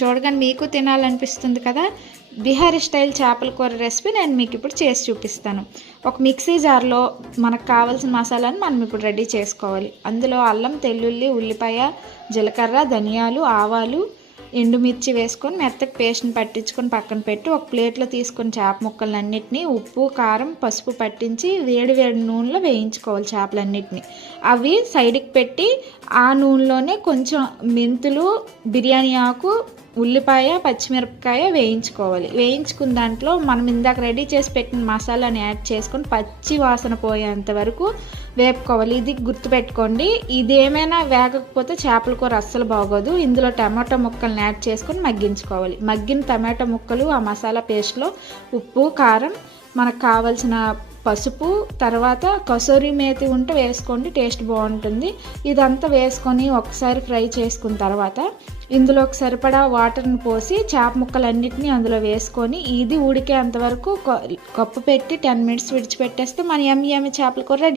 చూడగానే మీకు తినాలనిపిస్తుంది కదా. బిహారీ స్టైల్ చేపల కూర రెసిపీ నేను మీకు ఇప్పుడు చేసి చూపిస్తాను. ఒక మిక్సీ జార్లో మనకు కావాల్సిన మసాలాను మనం ఇప్పుడు రెడీ చేసుకోవాలి. అందులో అల్లం, తెల్లుల్లి, ఉల్లిపాయ, జీలకర్ర, ధనియాలు, ఆవాలు, ఎండుమిర్చి వేసుకొని మెత్తటి పేస్ట్ని పట్టించుకొని పక్కన పెట్టి ఒక ప్లేట్లో తీసుకొని చేప ముక్కలన్నిటినీ ఉప్పు, కారం, పసుపు పట్టించి వేడి వేడి నూనెలో వేయించుకోవాలి చేపలన్నిటిని. అవి సైడ్కి పెట్టి ఆ నూనెలోనే కొంచెం మెంతులు, బిర్యానీ ఆకు, ఉల్లిపాయ, పచ్చిమిరపకాయ వేయించుకోవాలి. వేయించుకున్న దాంట్లో మనం ఇందాక రెడీ చేసి పెట్టిన మసాలాని యాడ్ చేసుకొని పచ్చి వాసన పోయేంత వరకు వేపుకోవాలి. ఇది గుర్తుపెట్టుకోండి, ఇది ఏమైనా వేగకపోతే చేపల కూర అస్సలు బాగోదు. ఇందులో టమాటో ముక్కల్ని యాడ్ చేసుకొని మగ్గించుకోవాలి. మగ్గిన టమాటో ముక్కలు ఆ మసాలా పేస్ట్లో ఉప్పు, కారం, మనకు కావాల్సిన పసుపు, తర్వాత కసూరి మేతి ఉంటే వేసుకోండి, టేస్ట్ బాగుంటుంది. ఇదంతా వేసుకొని ఒకసారి ఫ్రై చేసుకున్న తర్వాత ఇందులోకి సరిపడా వాటర్ని పోసి చేప ముక్కలన్నిటినీ అందులో వేసుకొని ఇది ఉడికేంతవరకు కప్పు పెట్టి 10 minutes విడిచిపెట్టేస్తే మన యమ్మి చేపల కూర రెడీ.